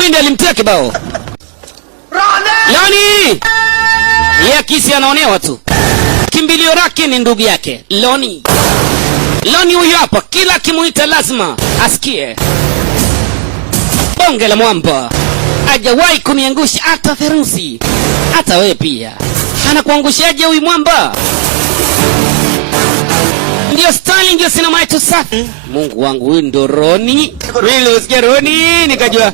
Huyu ndiye alimtia kibao. Loni! Yeye kisi anaonewa tu. Kimbilio lake ni ndugu yake, Loni. Loni huyu hapa, kila kimuita lazima asikie. Bonge la mwamba. Hajawahi kuniangusha hata ferusi. Hata wewe pia. Anakuangushaje huyu mwamba? Ndio style, ndio sinema yetu safi. Mungu wangu, huyu ndo Roni. Wewe usikia Roni, nikajua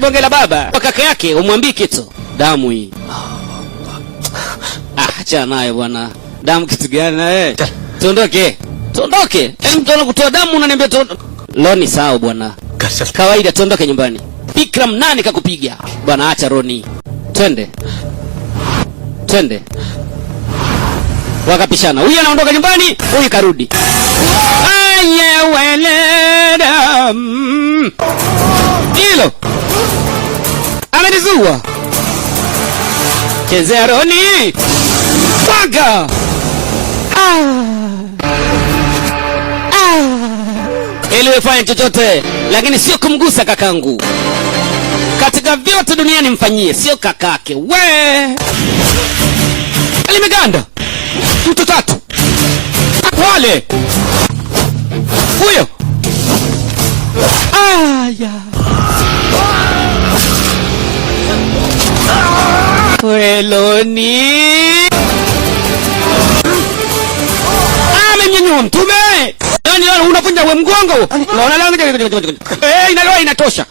bonge la baba. Kwa kaka yake umwambie kitu. Damu hii. Acha naye bwana. Damu kitu gani na wewe? Tuondoke. Tuondoke. Mtu anakutoa damu unaniambia tuondoke. Loni sawa bwana. Kawaida, tuondoke nyumbani. Bikram nani kakupiga? Bwana acha Roni. Twende. Twende. Wakapishana. Huyu anaondoka nyumbani, huyu karudi. Aye weleda. Hilo. Amenizua. Chezea Roni. Waga. Ili ufanye chochote, lakini sio kumgusa kakangu. Katika vyote duniani mfanyie, sio kakake. We! Alimeganda. Mtu tatu. Wale. Huyo. Aya. Weloni. Amenyenyua mtume. Nani unavunja we mgongo? Unaona langu. Inaloa inatosha.